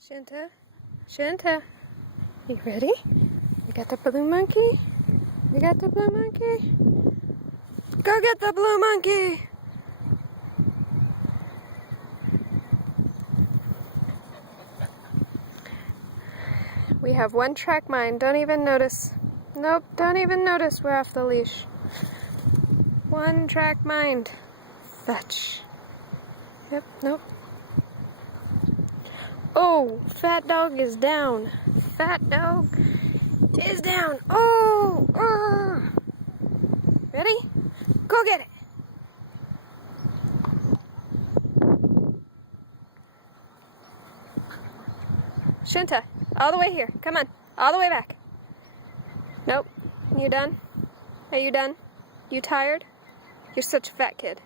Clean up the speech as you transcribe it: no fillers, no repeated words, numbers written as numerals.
Shinta, Shinta, you ready? You got the blue monkey? You got the blue monkey? Go get the blue monkey! We have one track mind, don't even notice. Nope, don't even notice we're off the leash. One track mind. Fetch. Yep, nope. Oh, fat dog is down. Fat dog is down. Oh, ready? Go get it. Shinta, all the way here. Come on, all the way back. Nope. You done? Are you done? You tired? You're such a fat kid.